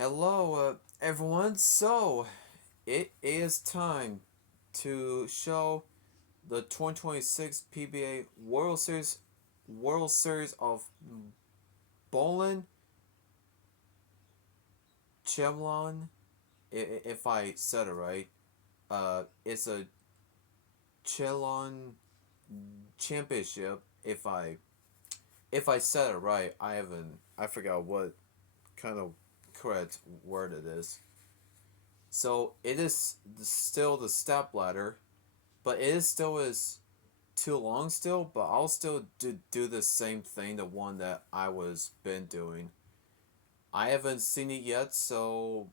Hello, everyone. So, it is time to show the 2026 PBA World Series of Bowling Chameleon. If I said it right, it's a Chameleon Championship. If I said it right, I haven't. I forgot what kind of correct word it is. So it is still the step ladder, but it is still is too long still, but I'll still do the same thing, the one that I was been doing. I haven't seen it yet, so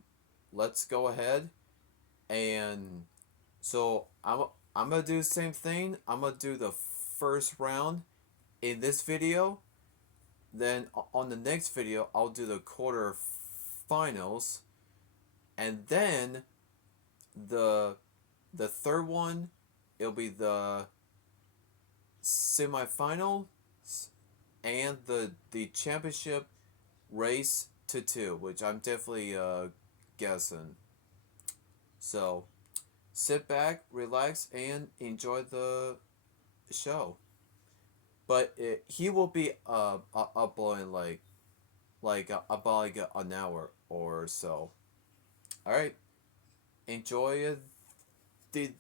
let's go ahead and so I'm gonna do the same thing. I'm gonna do the first round in this video. Then on the next video, I'll do the quarterfinals, and then the the third one, it'll be the semifinal and the championship race to two, which I'm definitely guessing. So sit back, relax, and enjoy the show. But he will be uploading about like an hour or so. All right, enjoy the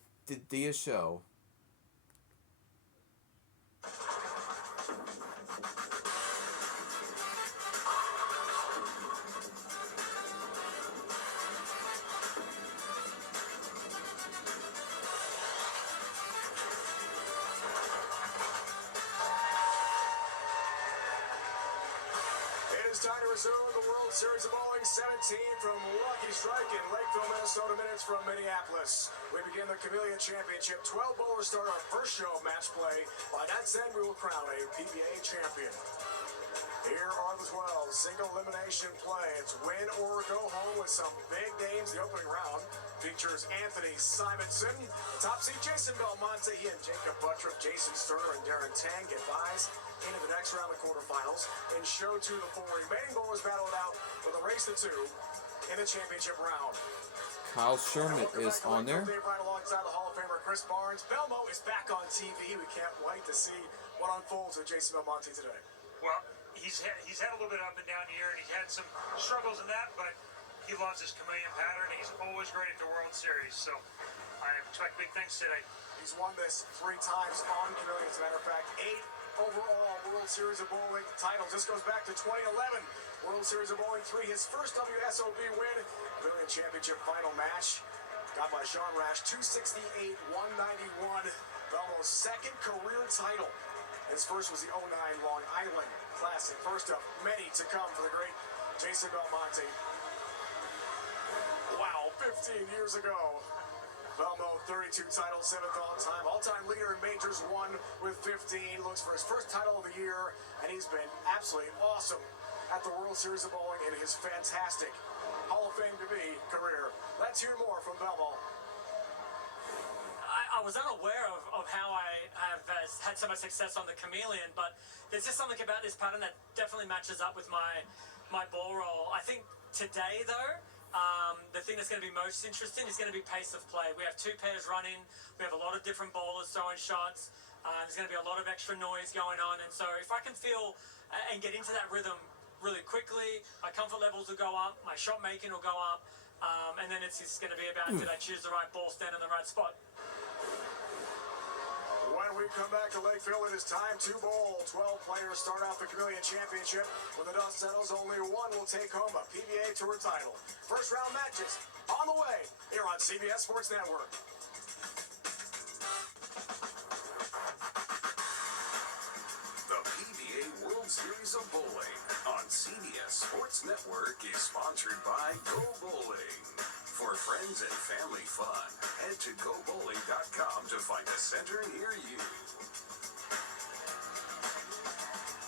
show. It is time to resume the World Series of Bowling 17 from Lucky Strike in Lakeville, Minnesota. Minutes from Minneapolis. We begin the Chameleon Championship. 12 bowlers start our first show of match play. By that end, we will crown a PBA champion. Here are the 12. Single elimination play. It's win or go home with some big names. The opening round features Anthony Simonson. The top seed Jason Belmonte. He and Jacob Buttrick, Jason Sterner, and Darren Tang get buys into the next round of quarterfinals. In show 2, the 4 remaining bowlers battle it out with a race to 2 in the championship round. Kyle Sherman is on there. Right alongside the Hall of Famer Chris Barnes. Belmo is back on TV. We can't wait to see what unfolds with Jason Belmonte today. Well, he's had a little bit up and down here, and he's had some struggles in that, but he loves his chameleon pattern, and he's always great at the World Series. So I expect big things today. He's won this 3 times on Chameleon. As a matter of fact, 8 overall World Series of Bowling titles. This goes back to 2011. World Series of Bowling 3, his first WSOB win. Chameleon Championship final match. Got by Sean Rash, 268-191. Belmo's second career title. His first was the 09 Long Island Classic. First of many to come for the great Jason Belmonte. Wow, 15 years ago. Belmo, 32 titles, 7th all-time. All-time leader in majors, 1 with 15. Looks for his first title of the year, and he's been absolutely awesome at the World Series of Bowling in his fantastic Hall of Fame to be career. Let's hear more from Belmo. I was unaware of how I have had so much success on the Chameleon, but there's just something about this pattern that definitely matches up with my ball roll. I think today, though, the thing that's going to be most interesting is going to be pace of play. We have 2 pairs running. We have a lot of different bowlers throwing shots. There's going to be a lot of extra noise going on. And so if I can feel and get into that rhythm really quickly, my comfort levels will go up, my shot making will go up, and then it's just going to be about did I choose the right ball, stand in the right spot. When we come back to Lakeville, it is time to bowl. 12 players start off the Chameleon Championship. When the dust settles, only one will take home a PBA Tour title. First round matches on the way here on CBS Sports Network. The PBA World Series of Bowling on CBS Sports Network is sponsored by Go Bowling. For friends and family fun, head to GoBowling.com to find a center near you.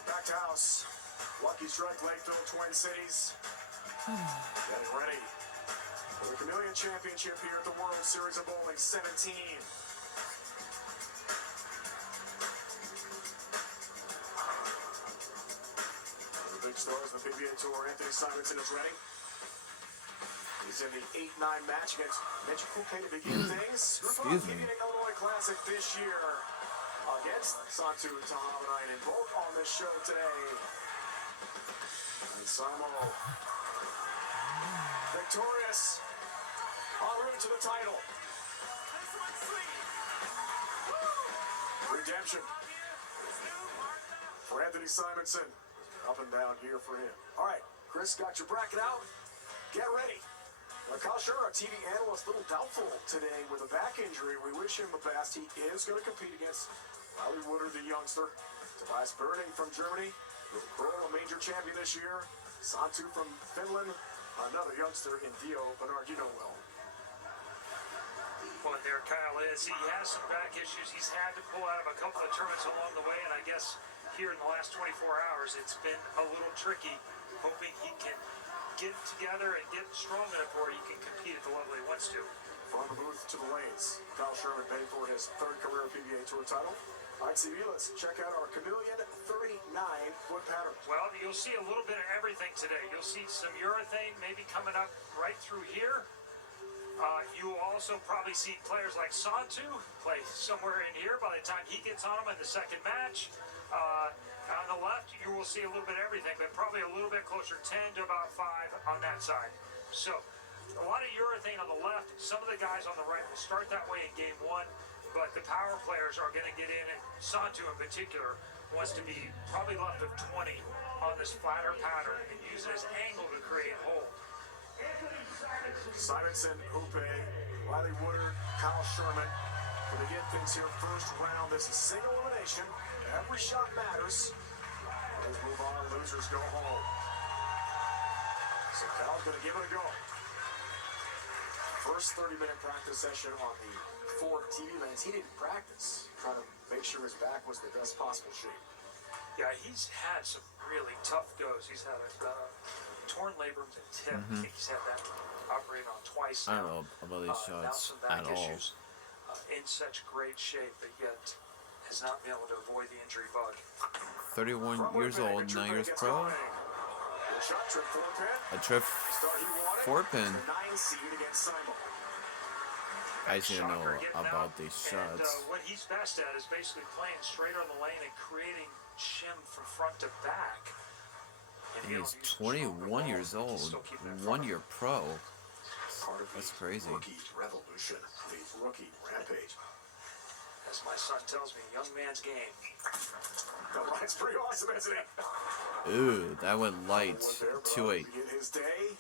Back to house. Lucky Strike, Lakeville, Twin Cities. Getting ready for the Chameleon Championship here at the World Series of Bowling 17. The big stars of the PBA Tour, Anthony Simonson is ready. He's in the 8-9 match against Mitch Coupe to begin things. Excuse me. PBA Illinois Classic this year against Santu Tahamanainen, both on this show today. And Simo victorious en route to the title. Redemption for Anthony Simonson. Up and down here for him. All right, Chris, got your bracket out. Get ready. Kyle Scher, our TV analyst, a little doubtful today with a back injury. We wish him the best. He is going to compete against Riley Woodard, the youngster. Tobias Berding from Germany. Will Kroll, a major champion this year. Santu from Finland. Another youngster in Dio Bernard, you know well. What there Kyle is, he has some back issues. He's had to pull out of a couple of tournaments along the way, and I guess here in the last 24 hours, it's been a little tricky. Hoping he can get it together and get strong enough where he can compete at the level he wants to. From the booth to the lanes, Kyle Sherman paying for his third career PBA Tour title. All right, CB, let's check out our Chameleon 39-foot pattern. Well, you'll see a little bit of everything today. You'll see some urethane maybe coming up right through here. You will also probably see players like Santu play somewhere in here by the time he gets on them in the second match. On the left, you will see a little bit of everything, but probably a little bit closer, 10 to about 5 on that side. So, a lot of urethane on the left. Some of the guys on the right will start that way in game 1, but the power players are going to get in, and Santu in particular wants to be probably left of 20 on this flatter pattern and use it as angle to create hold. Simonson, Hoope, Riley Woodard, Kyle Sherman. To begin things here, first round. This is single elimination. Every shot matters. Let's move on. Losers go home. So Kyle's going to give it a go. First 30-minute practice session on the 4 TV lanes. He didn't practice, trying to make sure his back was the best possible shape. Yeah, he's had some really tough goes. He's had a torn labrum and tip. I think he's had that operated on twice now. I don't know about these Now shots some back at all. issues. In such great shape, but yet has not been able to avoid the injury bug. 31 years old, 9 years pro. A trip 4-pin. I should know about these And shots. what he's best at is basically playing straight on the lane and creating shim from front to back. And he's 21 years old, 1 year pro. That's crazy. Rookie revolution, the rookie rampage. As my son tells me, young man's game. That's pretty awesome, isn't it? Ooh, that went light. 2-8. Begin his day.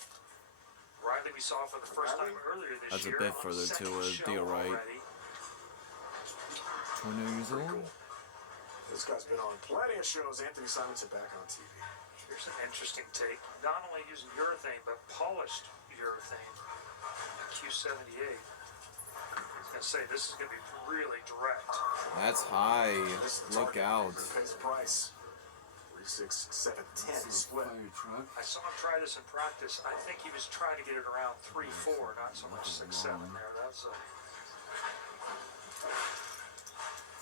Riley we saw for the first time earlier this That's a year. bit on further the to second a show deal, right? already. 20 years old? This guy's been on plenty of shows. Anthony Simonson back on TV. Here's an interesting take. Not only using urethane, but polished urethane. Q78. I was going to say, this is going to be really direct. That's high. This is the Look target out. for Pace Price. 3.6, 7.10 split. I saw him try this in practice. I think he was trying to get it around 3.4, not so much 6.7 there. That's a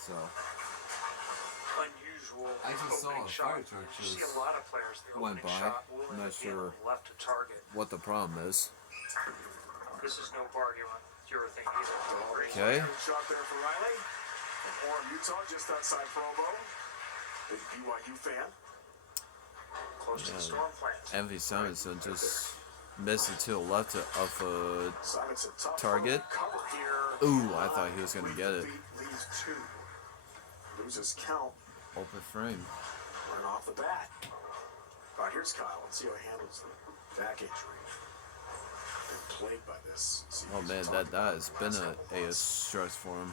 So, unusual I just saw opening a shot. fire truck You see just a lot of players, the went opening by. shot will I'm not end up being sure left to target. what the problem is. This is no bargain on urethane either. Okay. Good shot there for Riley. From Orem, Utah, just outside Provo. Big BYU fan. Close to the storm plant. Anthony Simonson just missed it to the left of a Simonson, tough target. cover here. Ooh, I thought he was going to get it. Leaves 2. Loses count. Open frame. Right off the bat. All right, here's Kyle. Let's see how he handles the back injury. Been plagued by this. See, Oh he's man, talked that about has it been the last couple a months. stress for him.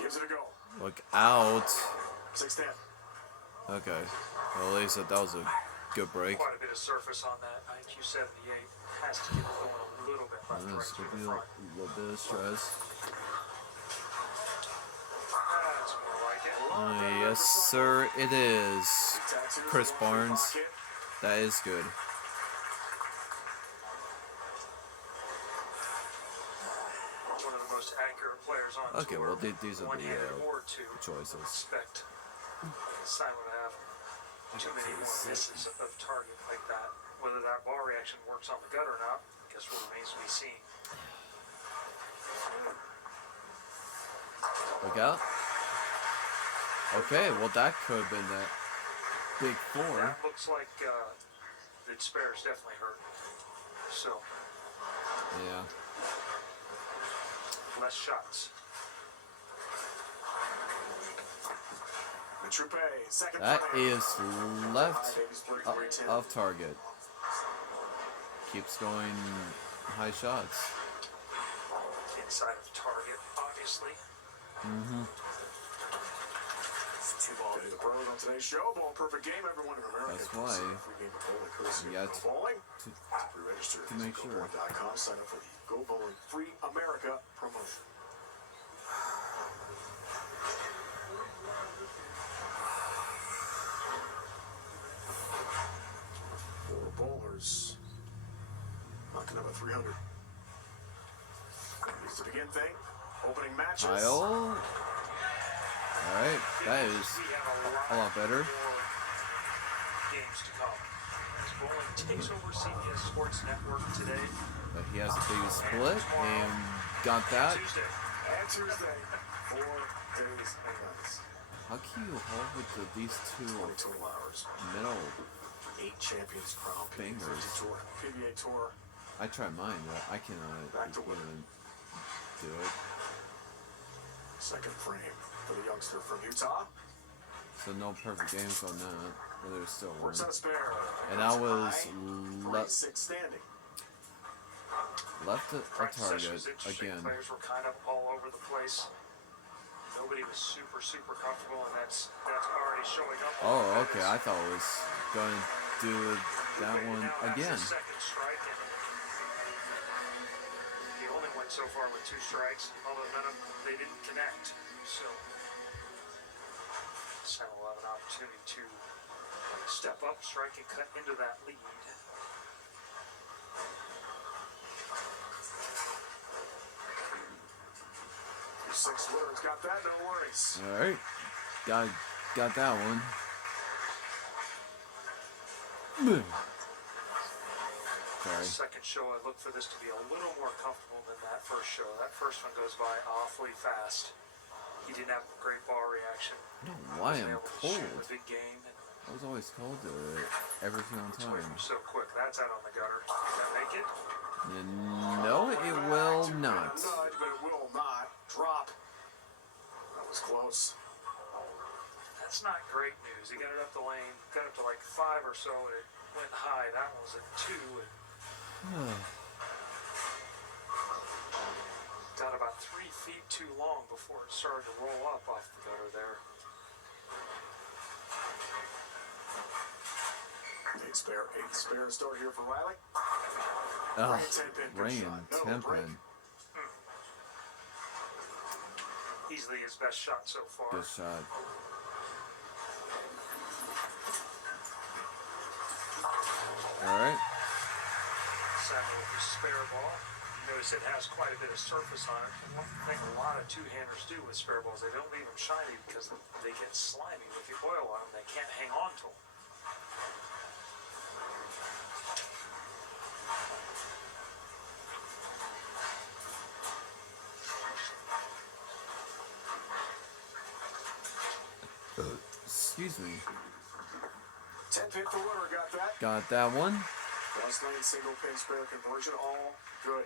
Gives it a go. Look out. 6-10. Okay. Well, at least that was a good break. Quite a bit of surface on that IQ 78. Has to get it going a little bit left, right This through could the be a front. little bit of stress. That's more like it. Yes, sir, it is. Tattoos, Chris one in the Barnes. pocket. That is good. One of the most accurate players on Okay, tour. well, these are the One-handed or two. choices. Expect Simon to have. too many more misses of target like that. Whether that ball reaction works on the gut or not, I guess what remains to be seen. Look out. Okay, well that could have been that big four. That looks like the spare's definitely hurt. So, Yeah. less shots. Matrupe, second That frame. is left of target. Keeps going high shots. Inside of target, obviously. Two balls. The pros on today's show. Ball perfect game. Everyone in America. That's why you got bowling. to Pre-register make sure. GoBowling.com. Sign up for the Go Bowling Free America promotion. Four bowlers. Knocking up a 300. Here's the begin thing. Opening matches. Kyle. Alright, that is a lot better. More games to come. As bowling takes over CBS Sports Network today. But he has a big split and got that. Tuesday. And Tuesday. 4 days and nights. How can you hold with these two 20 total hours. middle 8 champions crowned. fingers? PBA Tour. I tried mine, but I cannot even do it. Second frame for the youngster from Utah. So no perfect games on that, but there's still one. Works on a spare. And I was 3-6 standing. left a Practice session target was interesting. again. Players were kind of all over the place. Nobody was super comfortable, and that's already showing up. Oh, okay. I thought it was going to do that one again. Second strike, and he only went so far with 2 strikes, although they didn't connect. So Sam will have an opportunity to step up, strike, and cut into that lead. Six winners got that, no worries. All right, got that one. Sorry. Second show, I look for this to be a little more comfortable than that first show. That first one goes by awfully fast. He didn't have a great ball reaction. I don't know why I'm Wasn't able to cold. shoot a big game. I was always cold to it every single It's away time. from so quick. That's out on the gutter. Can that make it? No, it will Two not. Nudge, but it will not drop. That was close. That's not great news. He got it up the lane, got up to like 5 or so, and it went high. That one was at 2. And got about 3 feet too long before it started to roll up off the gutter there. Eight spare start here for Riley. Oh, Ten-pin rain, shot. No 10 break. pin. Easily his best shot so far. Good shot. All right. Samuel with the spare ball. You notice it has quite a bit of surface on it. And one thing a lot of two-handers do with spare balls, they don't leave them shiny because they get slimy with the oil on them. They can't hang on to them. Excuse me. 10-pin for winner, got that. Got that one. Cross lane single pin spare conversion, all good.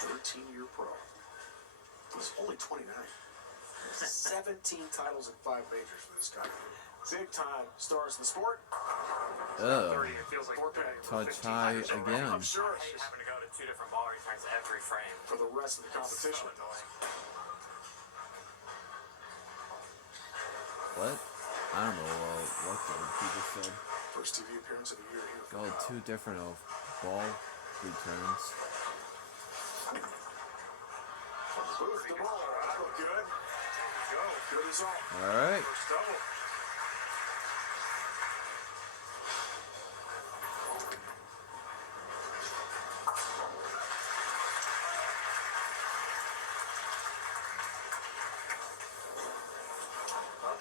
13-year pro. He's only 29. 17 titles and 5 majors for this guy. Big time stars in the sport. Ugh. 30, it feels like Touch high again. I'm sure He's having to go to 2 different ball returns every frame. for the rest of the competition. What? I don't know what the people said. First TV appearance of the year here. Go 2 different ball returns. Booth the ball. That looked good. Go. Good result. All right. First double.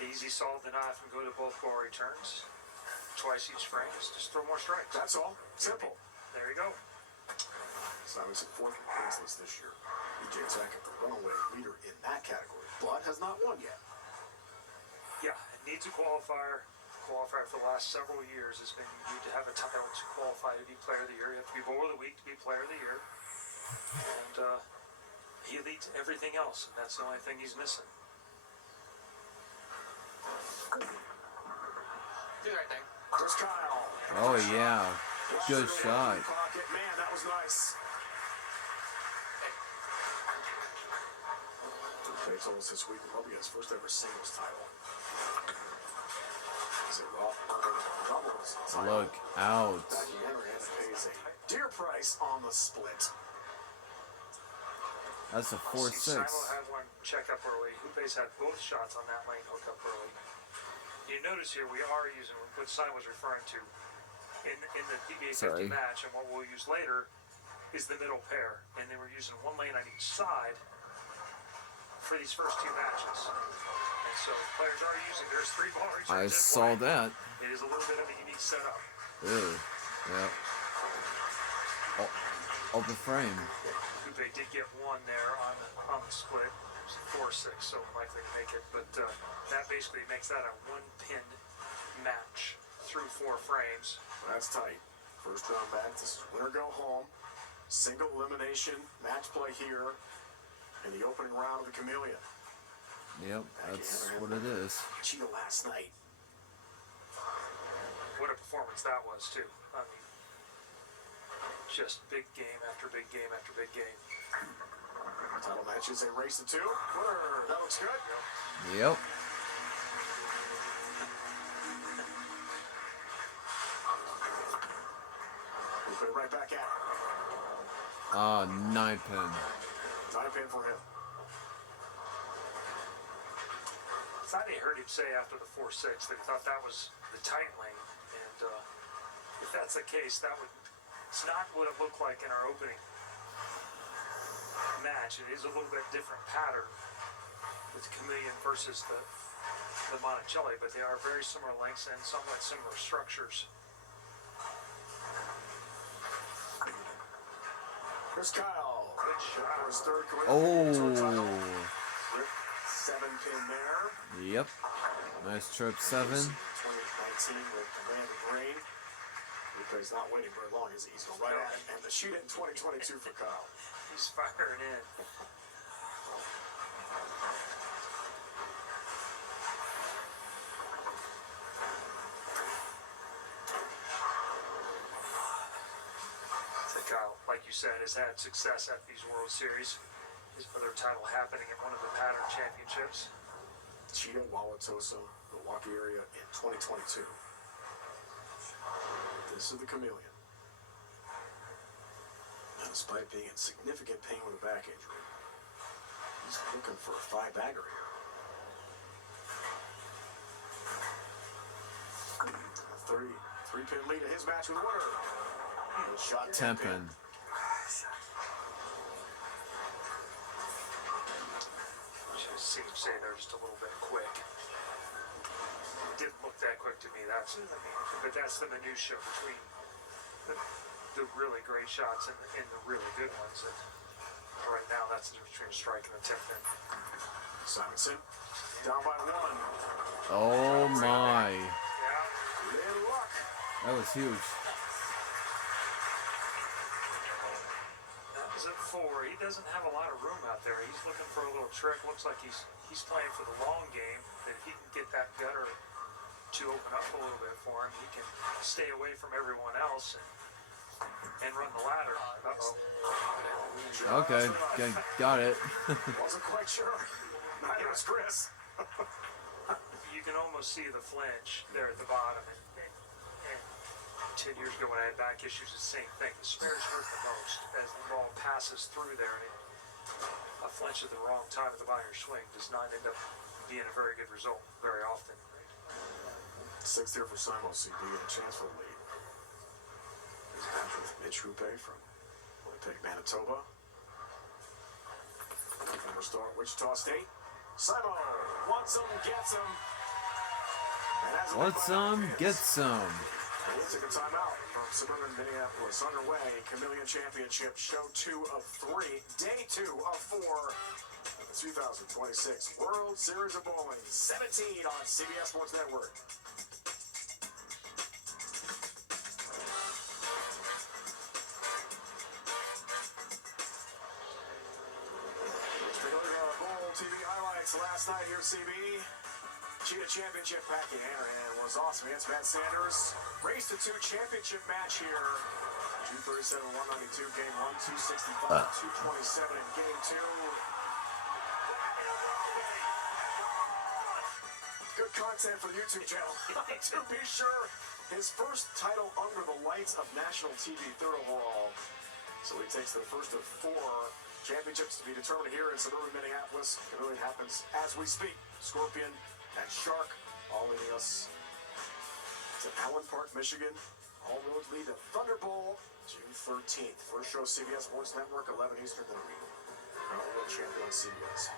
Easy solve to not have to go to both ball returns. Twice each frame. Just throw more strikes. That's all. Simple. There you go. Simon's in 4th in points list this year. BJ Tackett, the runaway leader in that category, but has not won yet. Yeah, it needs a qualifier. Qualifier for the last several years has been you need to have a title to qualify to be player of the year. You have to be bowler of the week to be player of the year. And he leads everything else, and that's the only thing he's missing. Do the right thing. Chris Kyle. Oh yeah, good shot. Pocket. Man, that was nice. They told us this week that Robbie got his first ever singles title. Is it doubles? Look out. Becky Henry pays a dear price on the split. That's a See, 4-6. Simo had one check up early. Hupe's had both shots on that lane hook up early. You notice here we are using what Simo was referring to in the PBA 50 match, and what we'll use later is the middle pair. And then we're using one lane on each side for these first 2 matches. And so players are using, there's 3 ball returns. I saw that. It is a little bit of a unique setup. Ew. Yeah. Open frame. Hupe did get one there on the split. It was 4-6, so likely to make it. But that basically makes that a 1-pin match through 4 frames. That's tight. First round back. This is winner go home. Single elimination match play here in the opening round of the Chameleon. Yep, that's what it is. Cheetah last night. What a performance that was, too. I mean, just big game after big game after big game. Title matches, a race to 2. Winner. That looks good. Yep. We'll put it right back at it. 9-pin. 9-pin for him. I thought I heard him say after the 4-6 that he thought that was the tight lane. And if that's the case, it's not what it looked like in our opening match. It is a little bit different pattern with Chameleon versus the Monticelli, but they are very similar lengths and somewhat similar structures. Chris Kyle. Good shot. For his 3rd career title. Oh. Rip 7-pin there. Yep. Nice trip 7. 2019 with Amanda Green. He's not waiting very long, is he? He's going right at it. And the shoot it in 2022 for Kyle. He's firing in. Kyle, like you said, has had success at these World Series. His other title happening at one of the pattern championships. Cheetah, Wauwatosa, Milwaukee area in 2022. This is the Chameleon. And despite being in significant pain with a back injury, he's looking for a 5-bagger here. A 3-pin lead in his match with winner. Shot 10-pin. Seems to say they're just a little bit quick. It didn't look that quick to me. But that's the minutia between the really great shots and the really good ones. And right now, that's the difference between a strike and a 10-pin. Simonson down by 1. Oh my. Yeah. Good luck. That was huge. That was at 4. He doesn't have a lot of room out there. He's looking for a little trick. Looks like he's playing for the long game. That if he can get that gutter to open up a little bit for him, he can stay away from everyone else and run the ladder. Okay, got it. Wasn't quite sure. Neither was Chris. You can almost see the flinch there at the bottom. And 10 years ago when I had back issues, the same thing. The spares hurt the most as the ball passes through there. And a flinch at the wrong time at the bottom of your swing does not end up being a very good result very often. 6th here for Simo CB and a chance for the lead. He's back with Mitch Hupe from Winnipeg, Manitoba. Former star at Wichita State. Simo wants him, gets him. Want some? Get some. We'll take a timeout from suburban Minneapolis. Underway, Chameleon Championship, show 2 of 3, day 2 of 4. The 2026 World Series of Bowling 17 on CBS Sports Network. Let's take a look at our Bowl TV highlights last night here, CB. Cheetah Championship back in hand was awesome against Matt Sanders. Race to 2 championship match here. 237, 192, game 1, 265, 227 in game 2. Good content for the YouTube channel, to be sure. His first title under the lights of national TV, 3rd overall. So he takes the first of 4 championships to be determined here in suburban Minneapolis. It really happens as we speak. Scorpion and Shark all leading us to Allen Park, Michigan. All roads lead to Thunder Bowl, June 13th. First show, CBS Sports Network, 11 Eastern tonight. Current world champion on CBS.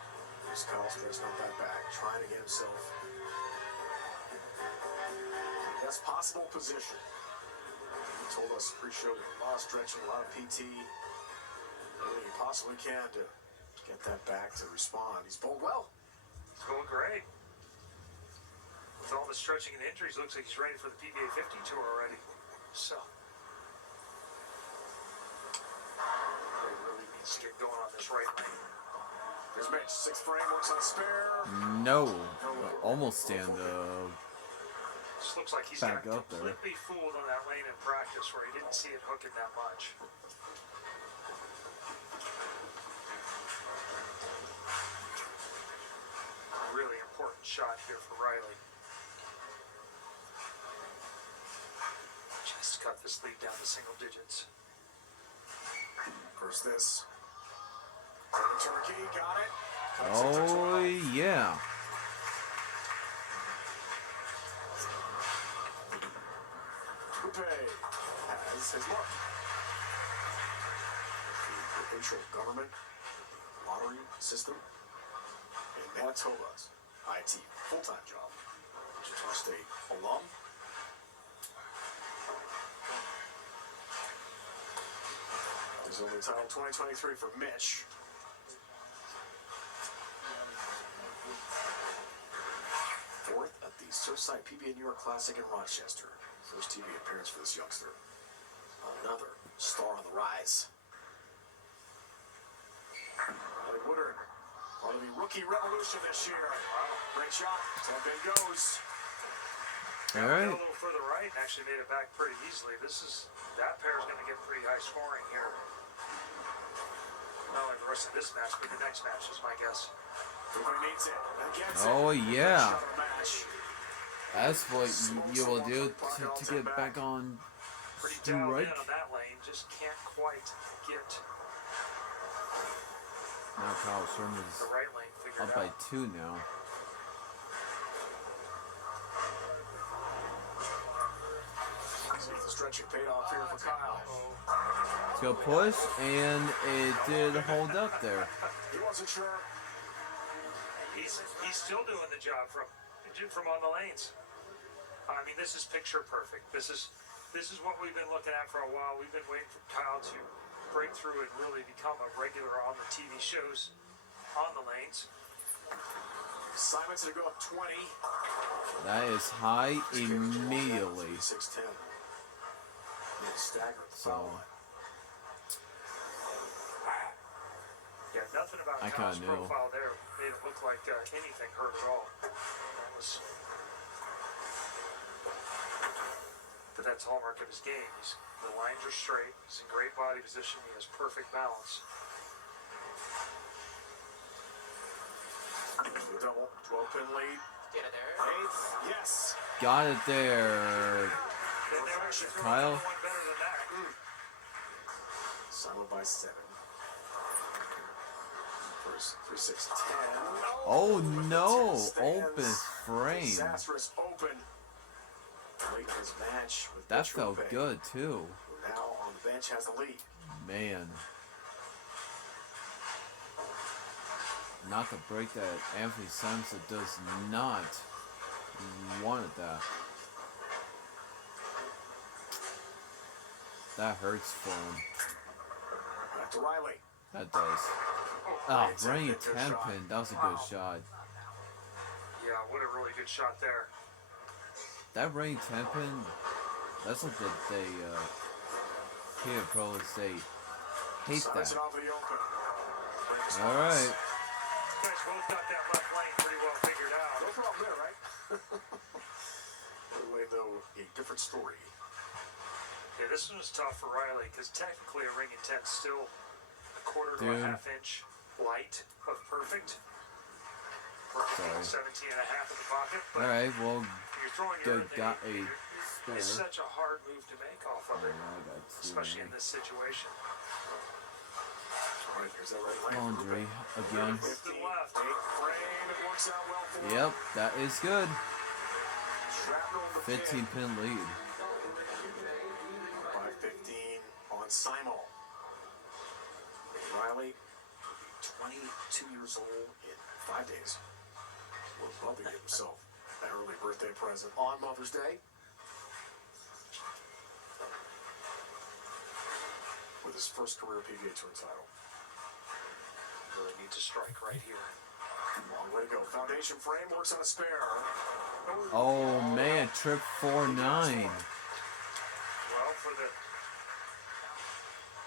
Here's Kyle stretching out that back, trying to get himself in the best possible position. He told us pre-show, a lot of stretching, a lot of PT. Everything he possibly can to get that back to respond. He's bowled well. It's going great. With all the stretching and injuries, looks like he's ready for the PBA 50 tour already. So, he really needs to get going on this right lane. Here's Mitch, 6th frame, works on spare. No. Almost stand Just looks like he's back got up there. completely fooled on that lane in practice where he didn't see it hooking that much. Really important shot here for Riley. Just cut this lead down to single digits. First this. Turkey, got it. Oh, yeah. Coupe has his mark. The provincial government lottery system in Manitoba's IT full-time job. Wichita State alum. This is only title 2023 for Mitch. Fourth at the Surfside PBA New York Classic in Rochester. First TV appearance for this youngster. Another star on the rise. Riley Woodard, part of the rookie revolution this year. Great shot. Tap in goes. All right. A little further right and actually made it back pretty easily. That pair is going to get pretty high scoring here. Not only the rest of this match, but the next match is my guess. Everybody needs it. And gets Oh, it. yeah. Another match. That's what you will do to get back on Pretty the dialed right. in on that lane, just can't quite get Now Kyle Sherman's the right lane figured up by out. 2 now. See if the stretching paid off here for Kyle. Let's go push, and it did hold up there. He wasn't sure. He's still doing the job from on the lanes. I mean, this is picture perfect. This is what we've been looking at for a while. We've been waiting for Kyle to break through and really become a regular on the TV shows on the lanes. Simon's to go up 20. That is high immediately. 6'10. Yeah, staggering. So Yeah, nothing about I Kyle's kinda knew. profile there made it look like anything hurt at all. But that's the hallmark of his game. The lines are straight. He's in great body position. He has perfect balance. The double, 12-pin lead. Get it there. 8th, yes. got it there. They never should throw Kyle. another one better than that. Simon by 7. First, 3, 6, 10. Oh But no! the 10 stands. Open frame. Disastrous open. Late in his match with That Mitch felt Rupe, good too. who now on the bench has the lead. Man. Not to break that Anthony Sampson does not wanted that. That hurts for him. Back to Riley. That does. Oh, running 10-pin. That was a good shot. Yeah, what a really good shot there. That running 10-pin, that's what they here pro say hate that. Alright. You guys both got that left lane pretty well figured out. No problem there, right? Anyway, though, a different story. Yeah, this one was tough for Riley because technically a ring and 10 still a quarter to a half inch light of perfect. Working 17 and a half in the pocket. Alright, well, you're throwing your got a spare. It's such a hard move to make off of it, especially in this situation. All right, here's that right lane. Laundry again. To the left. Frame, it works out well for him. Yep, that is good. Shrapnel in the 15-pin lead. 5-15 on Simon. Riley, 22 years old in 5 days. Was loving himself an early birthday present on Mother's Day. With his first career PBA Tour title. Really need to strike right here. Long way to go. Foundation frame works on a spare. Oh man, trip 4-9. Well, for the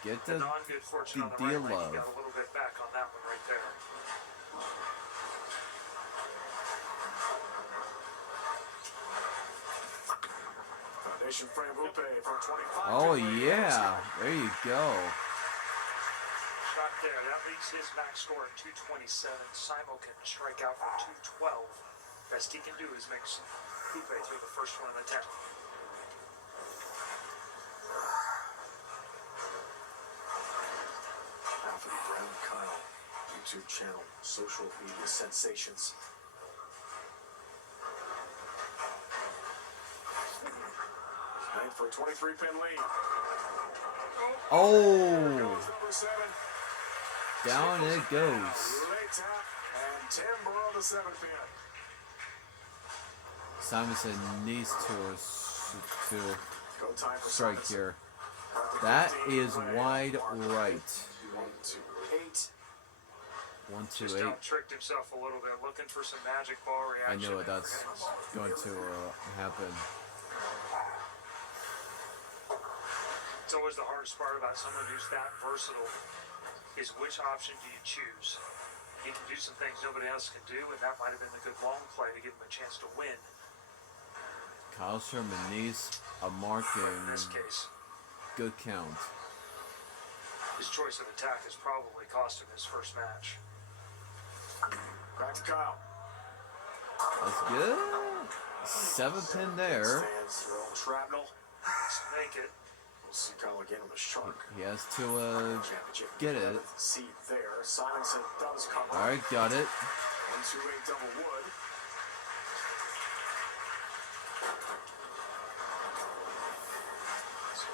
Get the non-good fortune on the deal right lane, of. he got a little bit back on that one right there. Foundation frame Hoope from 25. Oh yeah, there you go. Shot there. That leaves his max score at 227. Simon can strike out for 212. Best he can do is make some Hoope through the first one in the 10. Anthony Brown Kyle, YouTube channel, social media sensations. Night for a 23-pin lead. Oh, Number 7. down it goes. Late tap and timber on the 7th pin. Simonson needs to Go time for strike Simonson. here. That is wide right. 1-2-8. Just 1-2-8. out-tricked himself a little bit, looking for some magic ball I reaction. knew it. That's going to happen. It's always the hardest part about someone who's that versatile is which option do you choose? He can do some things nobody else can do, and that might have been the good long play to give him a chance to win. Kyle Sherman needs a marking. In this case, Good count. his choice of attack has probably cost him his first match. Back to Kyle. That's good. 7-pin there. Stands for all the shrapnel. Just make it. We'll see Kyle again on the shark. He has to Championship. get it. Seat there. Simonson does come All right, got it. 1-2-8 double wood.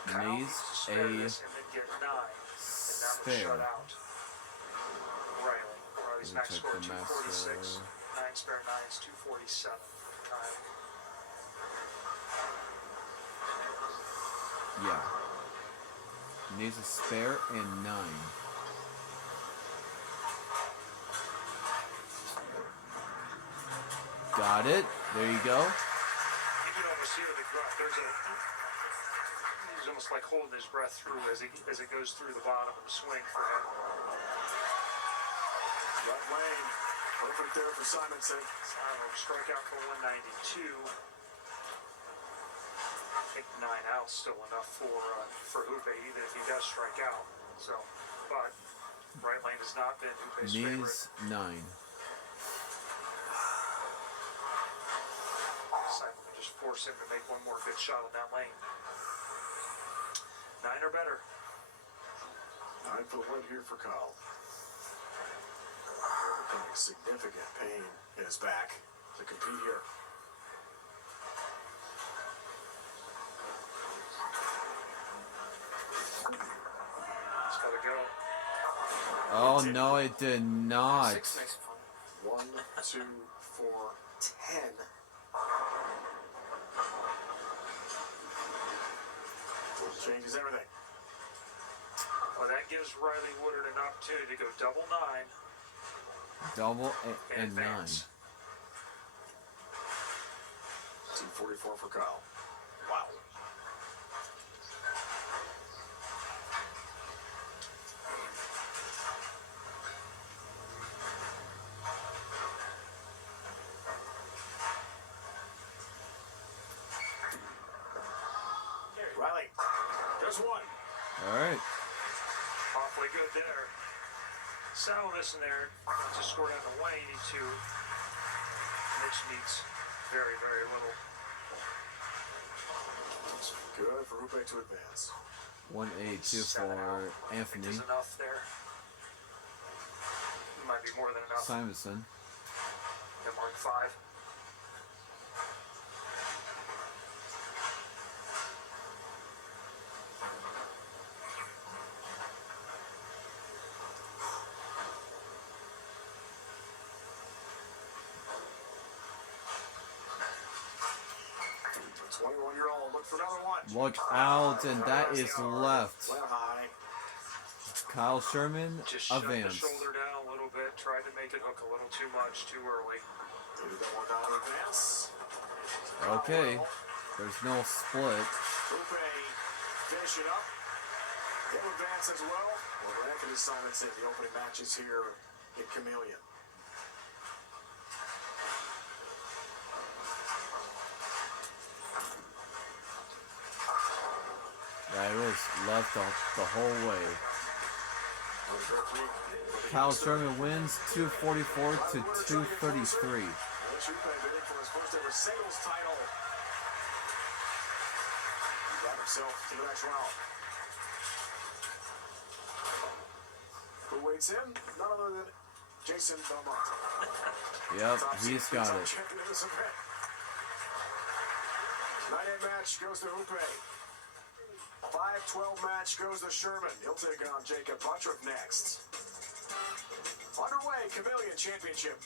Kyle Needs to spare a this and then get 9, and that was spare. shut out. Riley's We'll max check score the 246. master. 9 spare 9s, 247. Time. Yeah. Needs a spare and 9. Got it. There you go. You can almost hear the grunt. He's almost like holding his breath through as it goes through the bottom of the swing for him. Left lane. Perfect there for Simonson. Simon strike out for 192. I think 9 outs still enough for Hoope, even if he does strike out. So, but right lane has not been Hoope's favorite. Needs 9. Simon will just force him to make one more good shot on that lane. 9 or better. 9 for the win here for Kyle. Overcoming significant pain in his back to compete here. It's got to go. Oh no, it did not. 1, 2, 4, 10 Changes everything. Well, that gives Riley Woodard an opportunity to go double 9. Double and 9. Advance. 244 for Kyle. Wow. Riley, there's one. All right. Awfully good there. Saddle missing there. Just scored down to 182. Mitch needs very, very little. Good for Hoope to advance. 182 7 out. for I think Anthony there's enough there. Might be more than enough. Simonson. Yeah, more than 5. The 21-year-old look for another one. Look out, and that is left. Well high. Kyle Sherman Just shut the advanced. shoulder down a little bit. Tried to make it hook a little too much, too early. Did it go down to advance? Okay, there's no split. Hoope finishing up. He'll advance as well. Well, Anthony Simonson, the opening matches here in Chameleon. Yeah, it was left the whole way. Kyle Sherman wins 244 to 233. Mitch Hoope bidding for his first ever singles title. He got himself to the next round. Who waits him? None other than Jason Belmont. Yep, he's got it. Champion of this event. 9-8 match goes to Hoope. 5-12 match goes to Sherman. He'll take on Jacob Buttrick next. Underway, Chameleon Championship.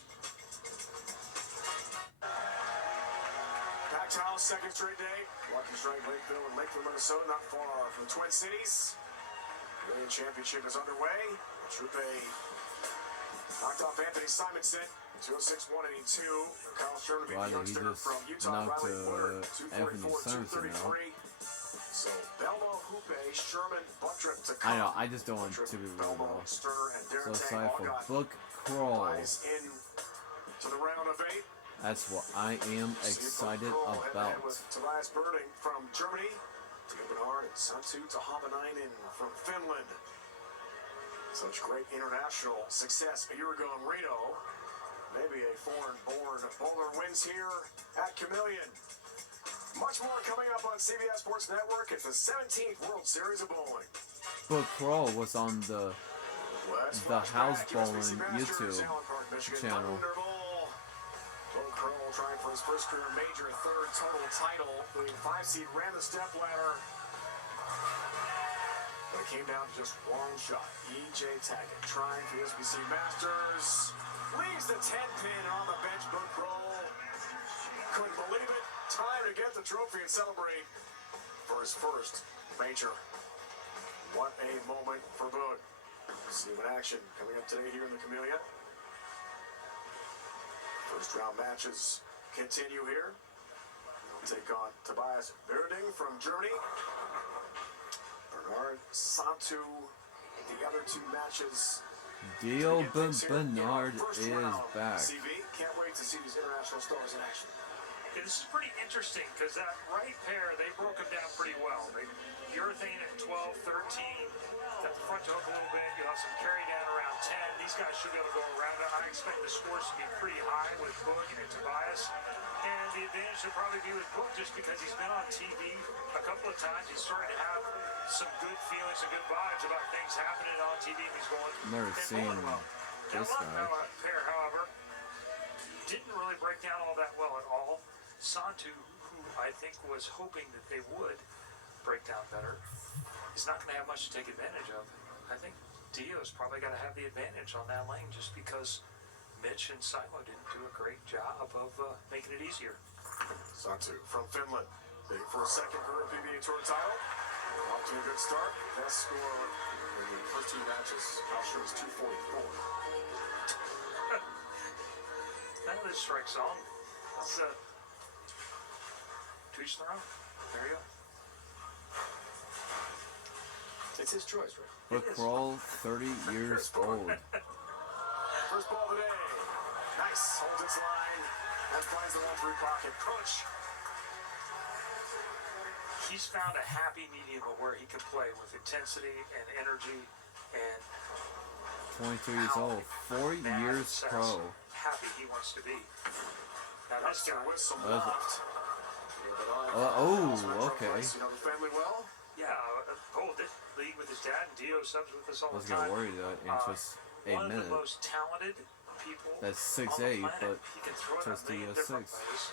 Packed house, second straight day. Lucky Strike, Lakeville, and Lakeland, Minnesota, not far from the Twin Cities. Chameleon Championship is underway. Hoope knocked off Anthony Simonson. 206-182. Kyle Sherman beat the Wow, he youngster just from Utah, knocked Riley Woodard. Anthony Simonson out. 244-233. So Belmo, Hoope, Sherman, Buttrick to I know, I just don't want to be real Belmo, though. Sterner, and So Darren sorry Tang all for got Book Crawl. eyes in to the round of 8. That's what I am excited about. With Tobias Birding from Germany, to Bernard and Santu to Havanainen from Finland. Such great international success a year ago in Reno. Maybe a foreign-born bowler wins here at Chameleon. Much more coming up on CBS Sports Network. It's the 17th World Series of Bowling. Book Crawl was on the House Bowling YouTube channel. Book Crawl trying for his first career major, third total title. The 5-seed ran the step ladder. But it came down to just one shot. E.J. Taggett trying for the SBC Masters. Leaves the 10-pin on the bench. Book Crawl couldn't believe it. Time to get the trophy and celebrate for his first major. What a moment for Boog. See him in action coming up today here in the Chameleon. First round matches continue here. He'll take on Tobias Birding from Germany. Bernard Santu. The other two matches. Dio Bernard is back. CB, can't wait to see these international stars in action. Yeah, this is pretty interesting because that right pair, they broke them down pretty well. Urethane at 12, 13, got the front to hook a little bit. You'll have some carry down around 10. These guys should be able to go around it. I expect the scores to be pretty high with Boog and Tobias. And the advantage will probably be with Boog just because he's been on TV a couple of times. He's starting to have some good feelings and good vibes about things happening on TV. And he's going Never seen well. this guy. That pair, however, didn't really break down all that well at all. Santu, who I think was hoping that they would break down better, is not going to have much to take advantage of. I think Dio's probably got to have the advantage on that lane just because Mitch and Simo didn't do a great job of making it easier. Santu from Finland. Big for a second career PBA Tour title. Off to a good start. Best score in the first 2 matches. Now shows 244. That is strike zone. That's to each their own. There you go. It's his choice, right? But Kroll, 30 years old. First ball of the day. Nice. Holds its line and finds the 1-3 pocket. Crunch. He's found a happy medium of where he can play with intensity and energy and 23 years old. 4 years pro. Happy he wants to be. Now this There guy, was some That was- loft. oh, okay. You know the family well? yeah, did league with his dad, and Dio subs with us all I was the time. getting worried that in just a One of minute. the most talented people That's on 6'8", the planet. but He can throw it just a million different 6. ways.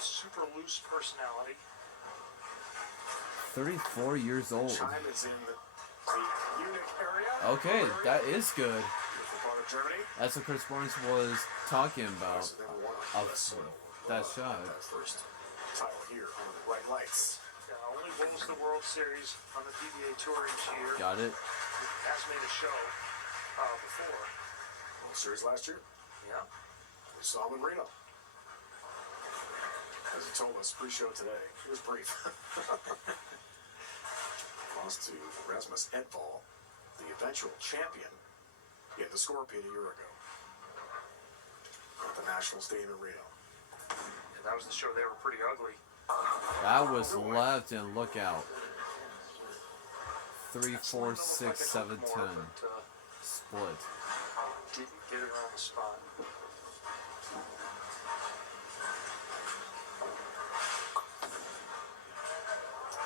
Super loose personality. 34 years old. Chime is in the Munich area. Okay, that is good. Beautiful part of Germany. That's what Chris Barnes was talking about. Has never won a Of US, so, that shot. That first title here on the bright lights. Only bowls the World Series on the PBA Tour each year. Got it. Has made a show before. World Series last year. Yeah. We saw him in Reno. As he told us pre-show today, he was brief. Lost to Rasmus Edvall, the eventual champion in the Scorpion a year ago at the National Stadium in Reno. Yeah, that was the show. They were pretty ugly. That was left and look out. 3, 4, 6, 7, 10. Split. Didn't get it on the spot.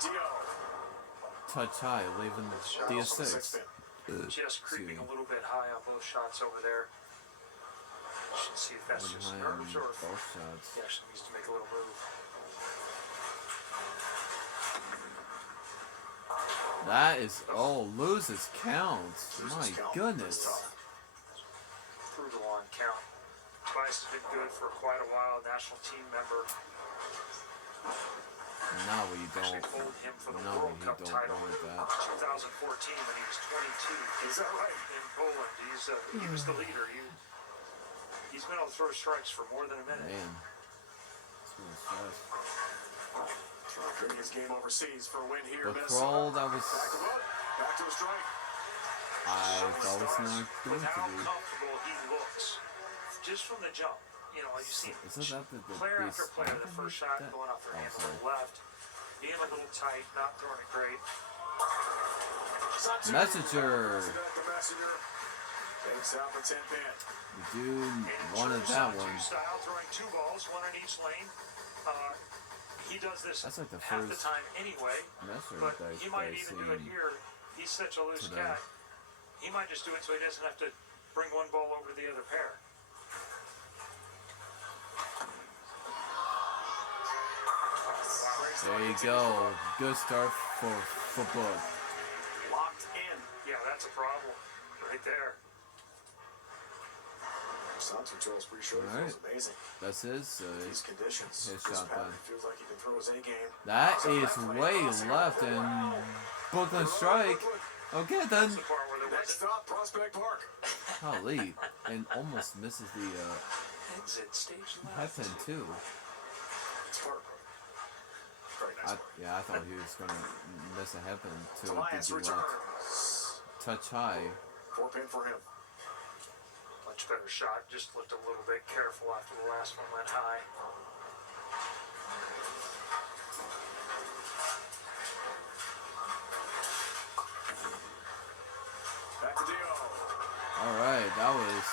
Dio. Touch high, leaving Charles the on the assist. sixth pin. Just creeping See. a little bit high on both shots over there. Should see if that's just High on nerves or if both shots. he actually needs to make a little move. That is, loses counts. Loses My count. goodness. That's tough. Brutal on count. Tobias has been good for quite a while. National team member. Now we Actually don't. pulled him for the No, World you Cup don't title want in that. 2014 when he was 22 Is that right? in Poland. He was the leader. He's been able to throw strikes for more than a minute. Man. This was fast. Trying to bring his game overseas for a win here. But Minnesota. Kroll, that was. Back to look. Back to a strike. I thought it was not going With to how be. comfortable he looks, just from the jump. You know, you see Isn't that the player after player, the snapping first shot that? going off their Oh, hand to sorry. the left, being a little tight, not throwing it great. Santu. Messenger. The messenger. Takes out the 10 pin. The dude And wanted true that Santu one. style, throwing 2 balls, 1 in each lane. He does this That's like the half the first time anyway, Messenger but that he might I've even do it seen. here. He's such a loose today. cat. He might just do it so he doesn't have to bring one ball over the other pair. There you go. Good start for Book. Locked in. Yeah, that's a problem right there. Santu Joel's pre-show All right. feels amazing. That's his. These conditions. His Chris shot Patton then. feels like he can throw his A game. That is way left and Brooklyn strike. Okay then. That's the part where there Next wasn't stop, Prospect Park. Golly. And almost misses the exit stage high left. pin too. It's Park. Very nice work. I thought he was gonna miss a head pin to Elias the left. returns. Touch high. 4 pin for him. Much better shot. Just looked a little bit careful after the last one went high. Back to Dio. Alright, that was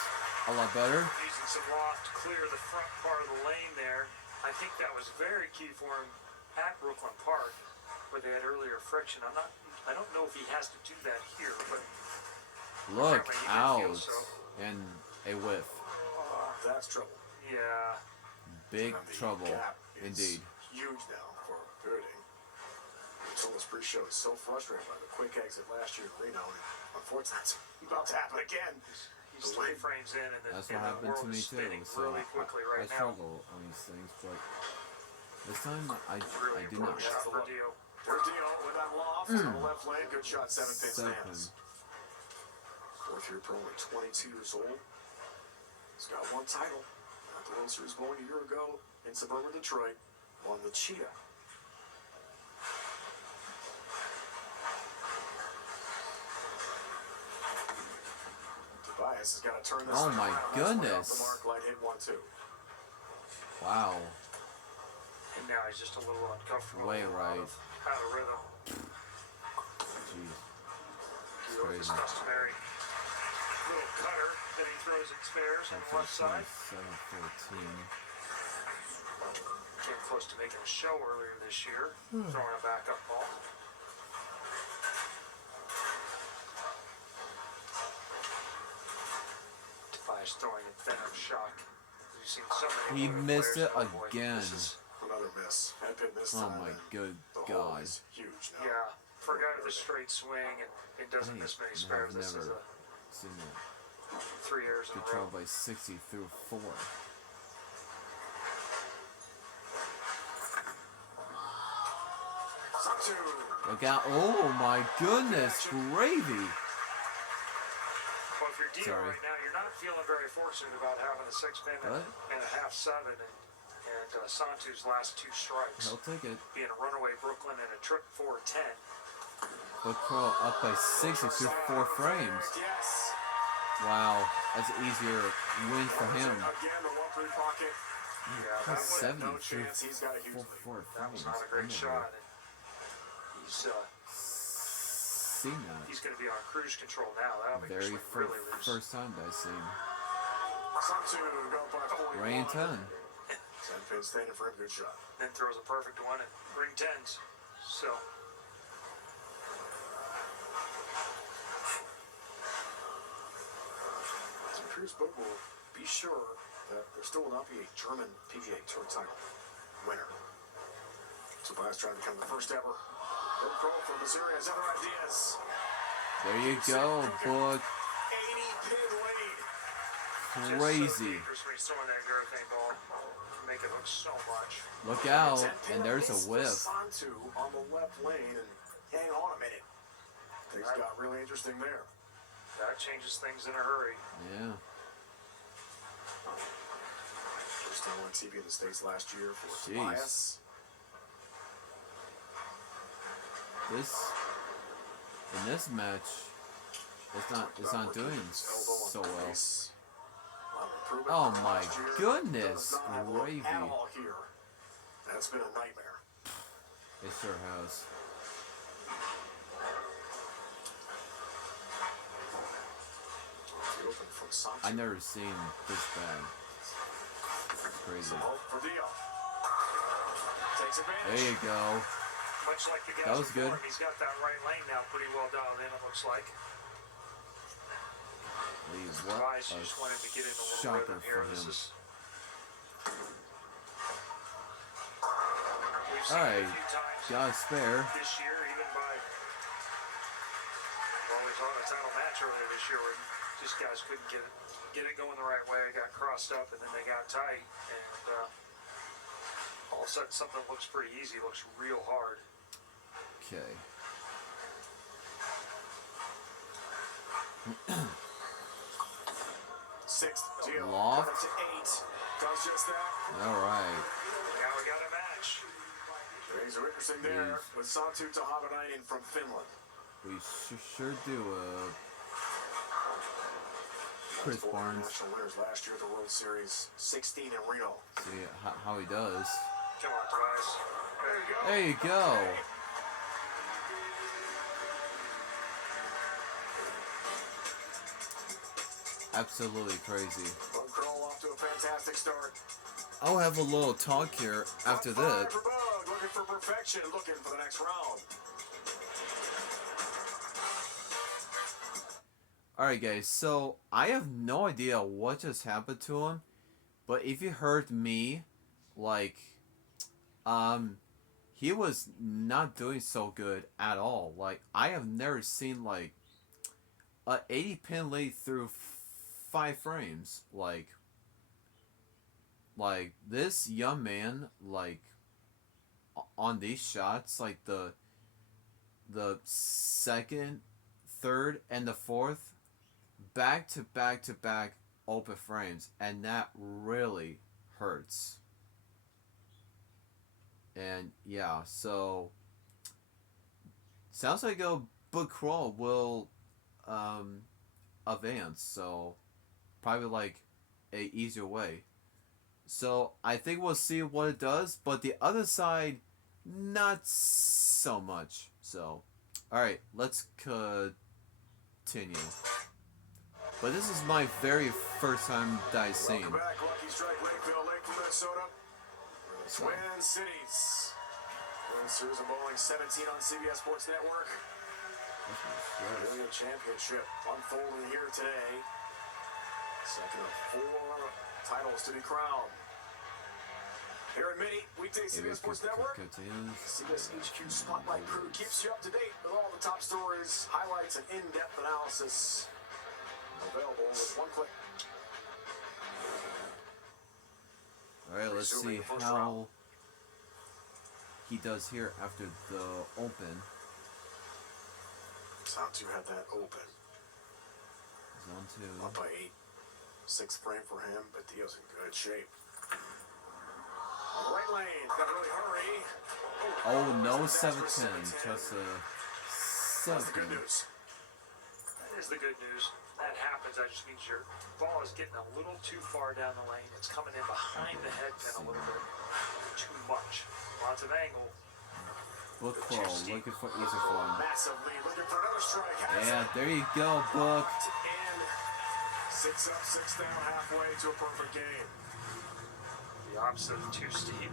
a lot better. Using some loft to clear the front part of the lane there. I think that was very key for him at Brooklyn Park, where they had earlier friction. I don't know if he has to do that here, but Look apparently he out. did feel so. And a whiff. That's trouble. Yeah. Big And the trouble. gap is Indeed. Huge now for Birding. He told us pre-show he's so frustrated by the quick exit last year in Reno. And unfortunately, it's about to happen again. He's 3 frames in, and That's the what happened world to me is too. spinning So really quickly I right now. struggle on these things, but this time I Really did not. important shot for Dio. There's Dio with that loft on the left lane. Good shot, 7-pin stands. Fourth-year pro at 22 years old. He's got 1 title. At the World Series bowling a year ago in suburban Detroit. Won the Cheetah. Tobias has got to turn this Oh thing my around. goodness. Off the mark, light hit 1-2. Wow. And now he's just a little uncomfortable. Way right. Out of rhythm. Jeez. Dio with his crazy. customary little cutter that he throws at spares on the left side. 27-14. Came close to making a show earlier this year, throwing a backup ball. Tobias throwing a venom shock. We've seen so many He other missed players it go, boy, again. This is another miss. Head pin this Oh time. my and good the hole God. is huge now. Yeah, for a guy with a straight swing and doesn't miss many spares, I've this is never a seen that. 3 years in a Good row. throw by 60 through 4. Santu. Look out. Oh my goodness. Gravy. Well, if you're Dio Sorry. right now, you're not feeling very fortunate about having a 6-pin What? and a half 7 and Santu's last 2 strikes. I'll take it. Being a runaway Brooklyn and a trip 4-10. But Crow up by 60 through 4 frames. Yes. Wow. That's an easier win for him. Again, the 1-3 pocket. Yeah, that Plus was, 70 no through chance. He's got a huge lead. 4 that was frames. not a great shot. And Seen that. he's going to be on cruise control now. That'll make Very your swing really loose. first time that I've seen. Santu go by 41. Rain 10. 10-pin standing for him. Good shot. Then throws a perfect one and ring 10s. So, St. Petersburg will be sure that there still will not be a German PBA Tour title winner. Tobias trying to become the first ever. Bill Crow from Missouri has other ideas. There you go, boy. 80-pin lead. just so Crazy. dangerous when he's throwing that urethane ball. Make it look so much. Look out. 10-pin And there's miss a for whiff. Santu on the left lane, and hang on a minute. Things got really interesting there. That changes things in a hurry. Yeah. First time on TV in the States last year for Jeez. Tobias. In this match, it's not doing so well. Oh my goodness, gravy. At all here. That's been a nightmare. It sure has. The open from Santu. I never seen this bad. It's crazy. Hope for Dio. Takes advantage. There you go. Much like the guys That was before good. him, he's got that right lane now pretty well dialed in, it looks like. Lee, what Tobias a just wanted to get in a little shocker rhythm here. for This him. is. We've seen Alright, it a few times got a spare. this year, even by. Well, we saw a title match earlier this year where just guys couldn't get it going the right way, got crossed up, and then they got tight, and all of a sudden something that looks pretty easy looks real hard. Okay. Sixth Dio. Loft. To 8. Does just that. Alright. Now we got a match. Things are interesting there with Santu Tahabanainen from Finland. We sure do. Chris Four Barnes. national winners last year at the World Series 16 in Reno. See how he does. Come on, Tobias. There you go. There you go. Absolutely crazy. Bug Crawl off to a fantastic start. I'll have a little talk here after Front five this. for Bug, looking for perfection, looking for the next round. Alright guys, so I have no idea what just happened to him, but if you heard me, like, he was not doing so good at all. Like, I have never seen, like, a 80-pin lead through 5 frames. Like this young man, like on these shots, like the second, third, and the fourth, back to back to back open frames, and that really hurts. And yeah, so sounds like a book crawl will advance, so probably like a easier way. So I think we'll see what it does, but the other side, not so much. So, all right, let's continue. But this is my very first time that I've seen. Welcome back, Lucky Strike, Lakeville, Lakeville, Minnesota. We're the Twin Cities. World Series of Bowling 17 on CBS Sports Network. Chameleon Championship unfolding here today. Second of 4 titles to be crowned. Here at Mini, weekday CBS Sports Network. CBS HQ Spotlight crew keeps you up to date with all the top stories, highlights, and in-depth analysis. Available with one click. Alright, let's see how he does here after the open. Zone 2 had that open. Zone 2. Up by 8. 6th frame for him, but Dio's in good shape. Right lane, got to really hurry. Oh, no 710, just a That's the good 7. news. That is the good news. That happens. That just means your ball is getting a little too far down the lane. It's coming in behind the head pin a little bit too much. Lots of angle. Book crawl, looking for easy form. Massive lead, looking for another strike. Yeah, there you go, Book. And 6 up, 6 down, halfway to a perfect game. The opposite of too steep.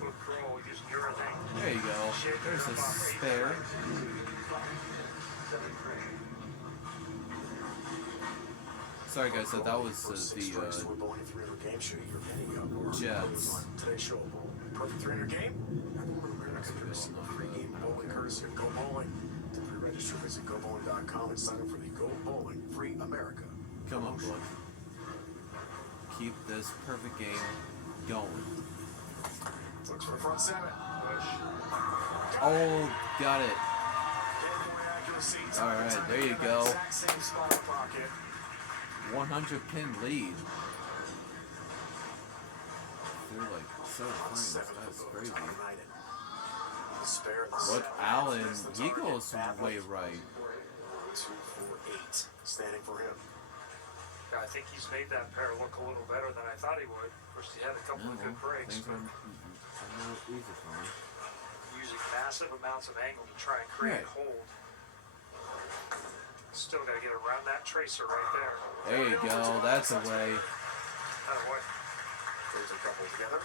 Book roll using urethane. There you go. There's a spare. Sorry guys, so that was the Jets. Today's show, perfect 300 game. Free game bowling courtesy of Go Bowling. To pre-register, visit GoBowling.com and sign up for the Go Bowling Free America. Come on, Book. Keep this perfect game going. Looks for the front 7. Oh, got it. Accuracy. Alright, there you go. Exact same spot in the pocket. 100 pin lead. They're like so frames. That's crazy. Look, Allen, he goes way right. 2, 4, 8. Standing for him. I think he's made that pair look a little better than I thought he would. Of course, he had a couple of good breaks. Things are easy for him. Using massive amounts of angle to try and create hold. Still got to get around that tracer right there. There you go. That's a way. What? There's a couple together.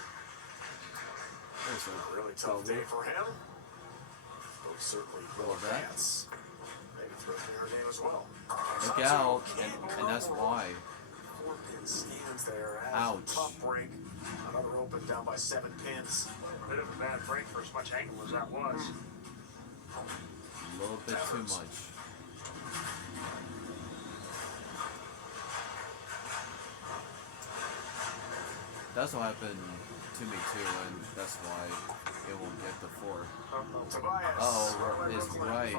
There's a Really tough day for him. Both certainly full of chance. Maybe throw her name as well. Look out, and that's why. 4 pin stands there. Ouch. Tough break. Another open down by 7 pins. A bit of a bad break for as much angle as that was. A little bit too much. That's what happened to me too, and that's why it won't get the 4. Tobias. Oh, it's right.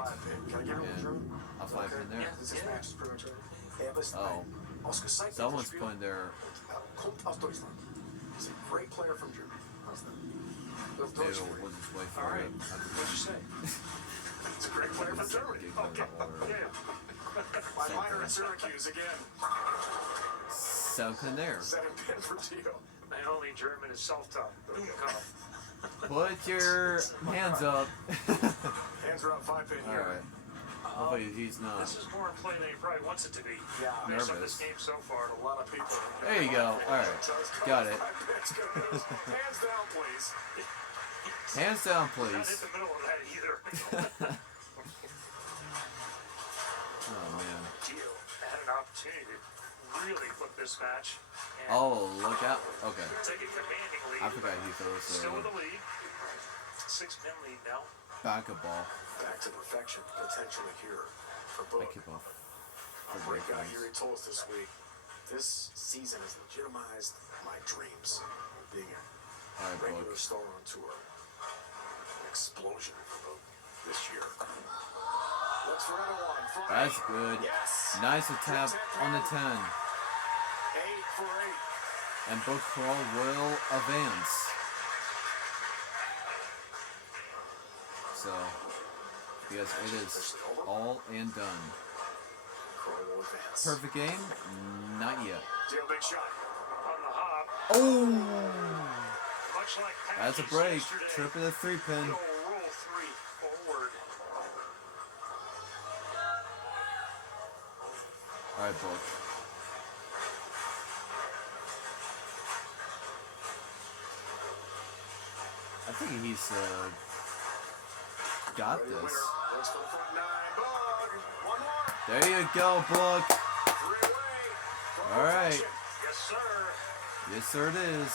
Can I get And a 5 pin there. This match is pretty much ready. Hey, listen, Oh. Someone's putting their... He's a great player from Germany. How's that? We'll just wait for All right. it. What'd you say? It's a great player from Germany. Okay. My minor at Syracuse again. 7 pin there. 7 pin for Tito. My only German is self-taught. Put your hands up. Hands are up, 5 pin here. Alright. Hopefully he's not. This is more in play than he probably wants it to be. Yeah, Based on nervous. this game so far. A lot of people. There you go. Alright. Got it. Hands down, please. Hands down, Not please. in the middle of that either. Oh, man. Gio had an opportunity to really flip this match. And Oh, look out. Okay. take a commanding lead. I forgot he throws Still the in the lead. 6 pin lead now. backup ball. Back to perfection, potentially here for Book. Backup ball. A great guy here, he told us this week. This season has legitimized my dreams of being a Alright, regular Book. star on tour. An explosion this year. Looks for another one. For That's 8. good. Yes. Nice tap on the 10. 8 for 8. And Book Crawl will advance. So, yes, it is all and done. Crow will advance. Perfect game? Not yet. Deal big shot. On the hop. Oh! Much like That's a Patsy's break. yesterday. Trip of the 3-pin. Go roll 3 forward. Alright, Book. I think he's got Ready this. winner. Looks for the front 9. Bug. One more. There you go, Book. 3 away. From All right. perfection. Yes, sir. Yes, sir, it is.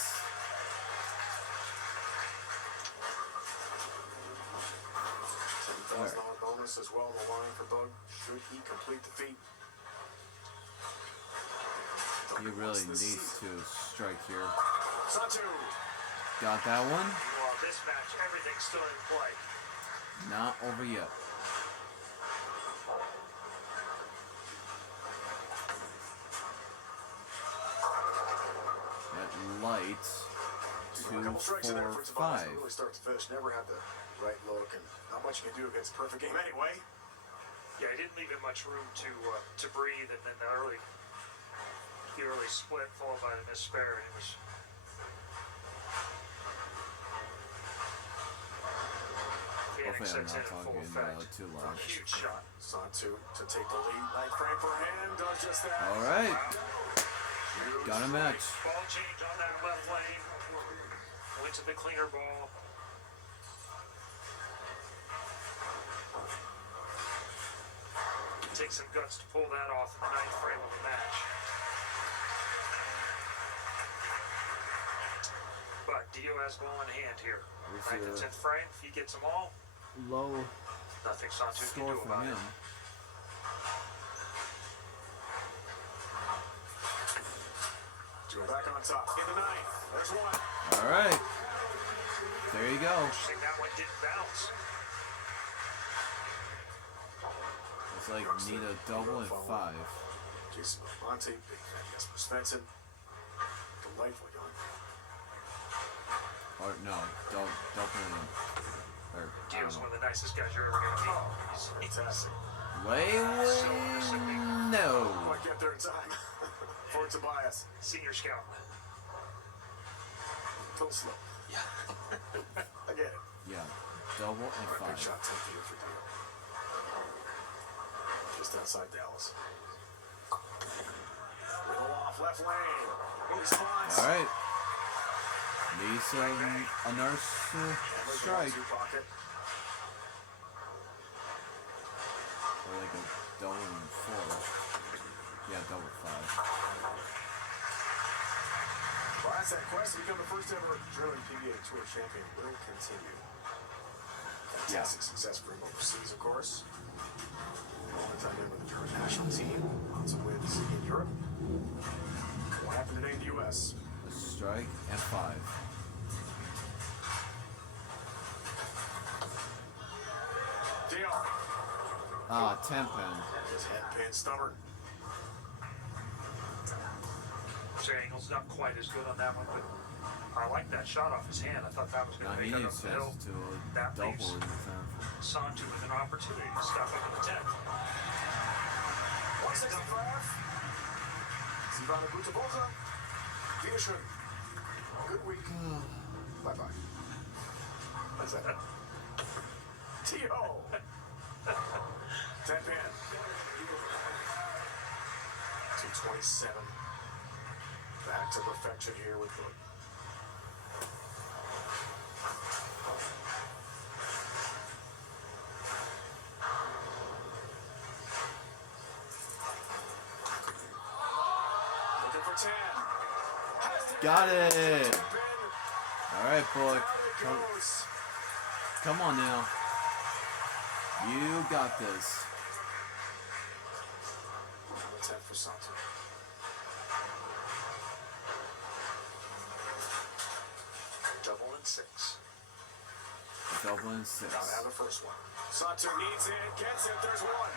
$10,000 bonus as well on the line for Bug. Should he complete the feat? He really needs to strike here. Satu. Got that one. Well, this match, everything's still in play. Not over yet. That light. A 2, couple strikes in there 4, for Tobias. 5. Really start to finish. Never had the right look, and not much you can do against a perfect game anyway. Yeah, he didn't leave him much room to breathe, and then the early split followed by the missed spare, and it was. Phoenix Hopefully I'm sets not in full talking effect. too loud. Huge shot. Satu to take the lead. Night frame for hand. Does just that. All right. Huge Got a strike. match. Ball change on that left lane. Went to the cleaner ball. Takes some guts to pull that off in the ninth frame of the match. But Dio has ball in hand here. Where's Ninth and the 10th frame. If he gets them all, low nothing Satu can score do for about him? it. Go back on top. In the ninth. There's one. All right. There you go. Interesting that one didn't bounce. It's like need a double and 5. Jason Belmonte, big fan Jesper Svensson. Delightful young. Or no, double and or I Dio's don't one know. of the nicest guys you're ever going to meet. He's Fantastic. Way no. Might get there in time. For Tobias. senior scout. A little slow. Yeah. I get it. Yeah, double and All right, big 5. shot 10 feet for Dio. Just outside Dallas. Riddle off left lane. Response. All right. Needs another strike Pocket. or like a double and 4. Yeah, double 5. Well, that's that quest to become the first ever drilling PBA Tour champion will continue. Fantastic success for him overseas, of course. Long time in with the German national team. Lots of wins in Europe. What happened today in the U.S.? A strike and 5. Dio. Ah, 10 pin. His head pin stubborn. Angle's not quite as good on that one, but I like that shot off his hand. I thought that was going Now to he make it needs up the hill. to That double leaves in the 10th. Santu with an opportunity to step up in the 10th. 165. Sivana Gutaboza. Wiedersehen. Good week. Bye-bye. What's that? T.O. 10 pin. 227. Back to perfection here with Book. Looking for 10. Got it. 10 pin. All right, Book. Down it goes. Come on now. You got this. Down the 10 for Santu. 6. Double and 6. Now to have the first one. Santu needs it, gets it, there's one.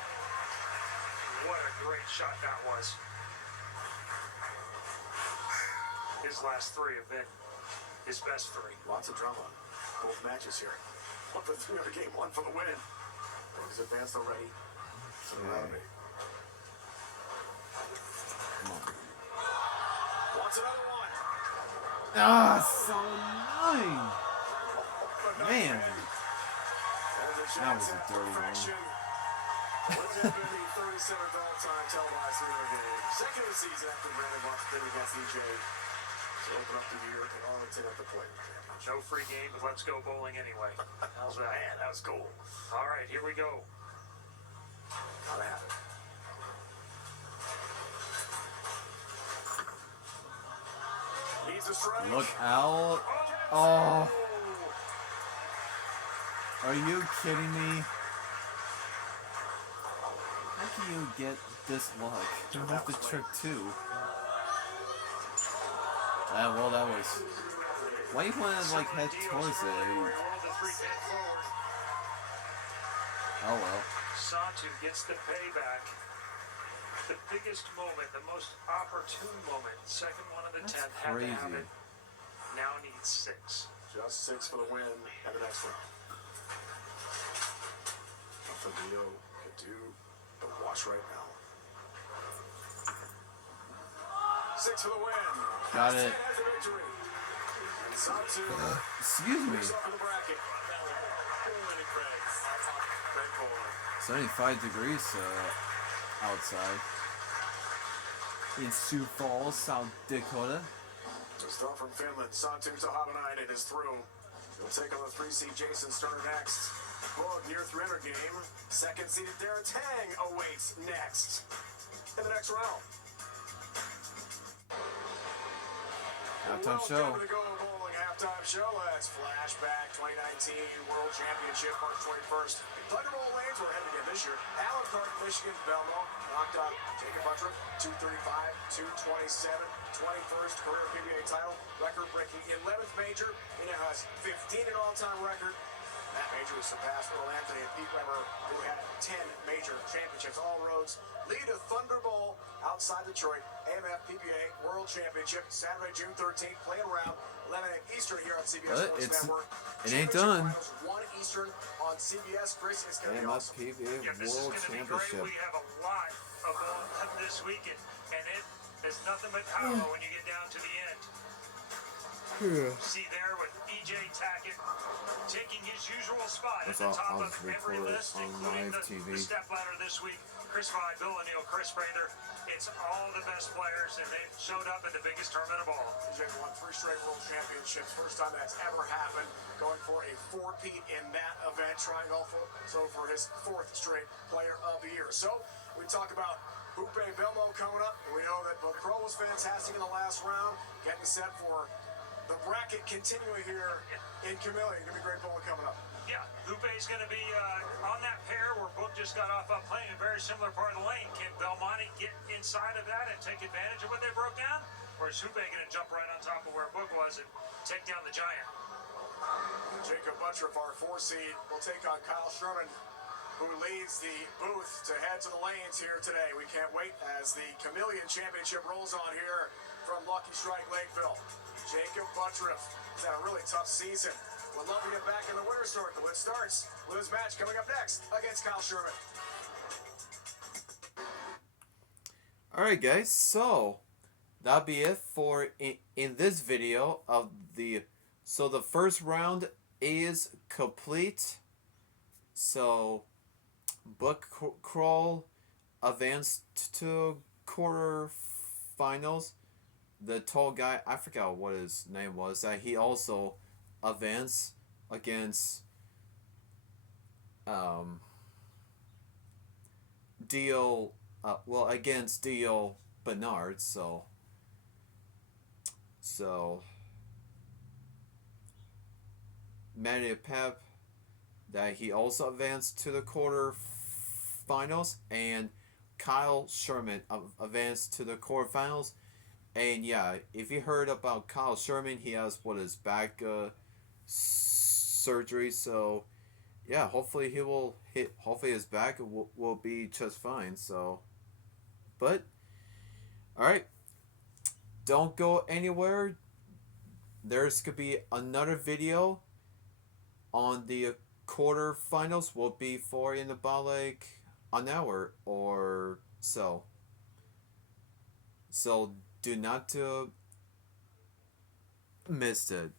What a great shot that was. His last 3 have been his best 3. Lots of drama. Both matches here. 1 for 3 on the game, 1 for the win. He's advanced already. So Okay. Come on. Wants another one. Ah, so annoying. Man. That was a dirty one. Would have been the 37th all-time televised three-hour game. Second of the season after Brandon Buck's bid against EJ to open up the year in Arlington at the plate. No free game, but let's go bowling anyway. How's that? Man, that was cool. All right, here we go. Gotta have it. Needs a strike. Look out. Oh. Are you kidding me? How can you get this luck? You have to trick 2. Ah, well, that was... Why you want to, like, head towards it? Oh, well. Santu gets the payback. The biggest moment, the most opportune moment. Second one of the 10. Had to have it. Now needs 6. Just 6 for the win and the next round. Nothing Dio can do but watch right now. 6 for the win. Got it. Has the victory. And Santu Excuse me. moves up in the bracket. Great bowling. 75 degrees outside. In Sioux Falls, South Dakota. To start from Finland, Santu Tohavanainen is through. He'll take on the 3-seed Jason Sterner next. Bog near 300 game. Second seeded Darren Tang awaits next. In the next round. Halftime Welcome show. to the Go Bowling Halftime Show. Let's flashback 2019 World Championship, March 21st. Thunderbolt lanes were headed again this year. Allen Park, Michigan, Belmont knocked out Jacob Buttrick, 235, 227, 21st career PBA title, record-breaking 11th major. Ina has 15 an all-time record. That major was surpassed Earl Anthony and Pete Weber, who had 10 major championships. All roads lead to Thunderbolt outside Detroit. AMF PBA World Championship, Saturday, June 13th, playing around 11 Eastern here on CBS But Sports Network. it ain't done. Finals, 1 Eastern on CBS. Chris, it's going to be AMF awesome. PBA Yeah, this is World going to be Championship. great. We have a lot of bowling this weekend, and it is nothing but power when you get down to the end. See there with EJ Tackett taking his usual spot at the top of every list, including the step ladder this week. Chris Vye, Bill O'Neill, Chris Prather. It's all the best players, and they've showed up in the biggest tournament of all. EJ won 3 straight world championships. First time that's ever happened. Going for a 4-peat in that event. Trying also for his 4th straight player of the year. So we talk about Hoope Belmo coming up. We know that Bo Crow was fantastic in the last round. Getting set for the bracket continuing here in Chameleon. Gonna be great bowling coming up. Yeah, Hoope's going to be on that pair where Book just got off playing a very similar part of the lane. Can Belmonte get inside of that and take advantage of what they broke down? Or is Hoope going to jump right on top of where Book was and take down the giant? Jacob Buttrick, our 4-seed, will take on Kyle Sherman, who leads the booth to head to the lanes here today. We can't wait as the Chameleon Championship rolls on here from Lucky Strike Lakeville. Jacob Buttrick has had a really tough season. We'd love to get back in the winner's circle. It starts with his match coming up next against Kyle Sherman. Alright guys, so that'll be it for in this video of the first round is complete. So Buck Kroll advanced to quarterfinals. The tall guy, I forgot what his name was, that he also advanced against against Dio Bernard. So Matty Pep, that he also advanced to the quarterfinals, and Kyle Sherman advanced to the quarterfinals. And yeah, if you heard about Kyle Sherman, he has his back surgery. So yeah, hopefully he will hit. Hopefully his back will be just fine. So, but all right, don't go anywhere. There's could be another video on the quarterfinals. Will be for in about like an hour or so. So do not miss it.